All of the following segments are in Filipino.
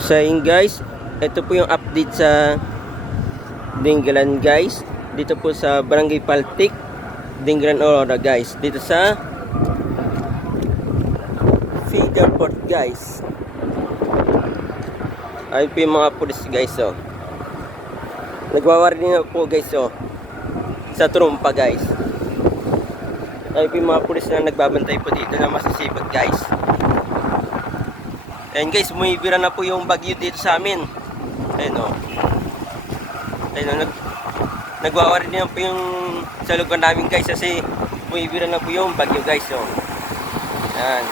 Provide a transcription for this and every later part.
So guys, ito po yung update sa Dingalan guys. Dito po sa Barangay Paltik, Dingalan Aurora guys. Dito sa Figureport guys. Ayun po yung mga pulis guys oh. Nagwawarning na po guys oh. Sa trumpa guys. Ayun po yung mga pulis na nagbabantay po dito na masisipag guys. Ayan guys, bumibira na po yung bagyo dito sa amin. Ayun o. Ayun o, nag, nagwawari na po yung sa lugar namin guys kasi bumibira na po yung bagyo guys o. Ayan.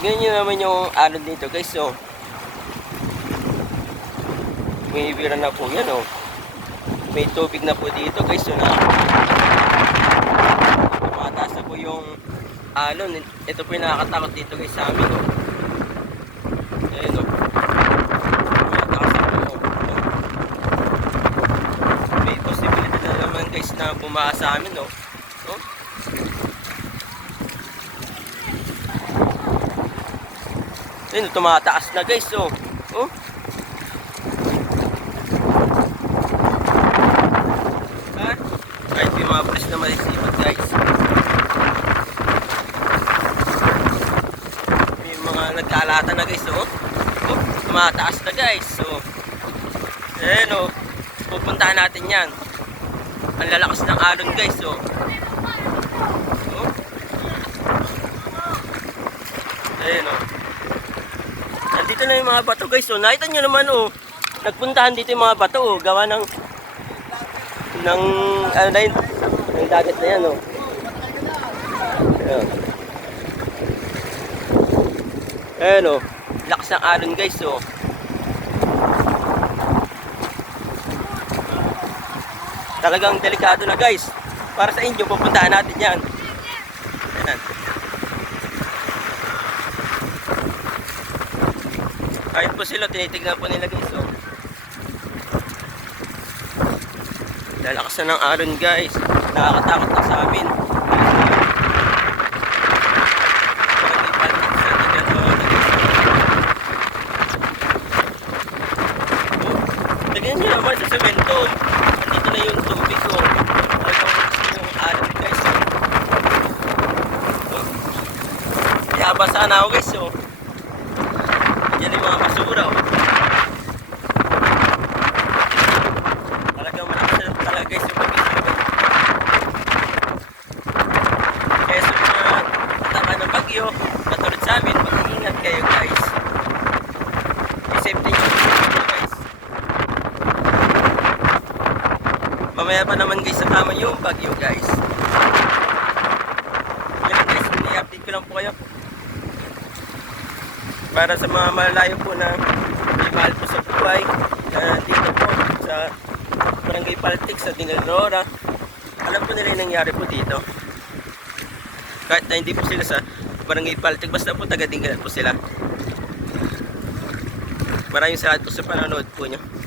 Tingnan nyo naman yung alon dito guys o. Bumibira na po yan o. May tubig na po dito guys o na tumataas na po yung alon. Ito po yung nakakatakot dito guys sa amin. Oh. Ayan o. Oh. May posibilidad na naman guys na bumaa sa amin. Oh. Oh. Ayun, tumataas na guys. Oh. Oh. Ha? Kahit yung mga pulis na malisipat guys. May mga nagkalata na guys, oh. Oh, tumataas na guys. So, ayan oh. Pupuntahan natin yan. Ang lalakas ng alon guys, oh. Oh. Ayan oh. Nandito na yung mga bato guys, oh. Nakita nyo naman, oh. Nagpuntahan dito yung mga bato, oh. Gawa ng ng ano na yun, ng dagat na yan, oh. Ayan. Ayan o. Lakas ng alon guys o. Talagang delikado na guys. Para sa inyo, pupuntahan natin yan. Ayan. Kahit po sila, tinitignan po nila guys o. Lalakas na ng alon guys. Nakakatakot na sa amin. Barangay Paltik sa Tigatola, guys. Tignan nyo naman sa semento. Andito na yung tubig. Talagang yung alam guys. Oh. Kaya basa na ako guys. Oh. Yan yung mga basura. Oh. Talagang malakas na talaga guys yung pag-isip. Kaya sa mga tama ng bagyo, katulad sa amin, mag-iingat kayo guys. I-safety nyo guys. Mamaya pa naman guys sa tama yung bagyo guys. Lang, guys, i-update ko lang po kayo. Para sa mga malalayo po na mahal po sa buhay, na dito po sa Barangay Paltik sa Dingalrora. Alam po nila yung nangyari po dito. Kahit na hindi po sila sa Barangay Paltik, basta po taga Dingalan po sila. Maraming salamat po sa panonood po nyo.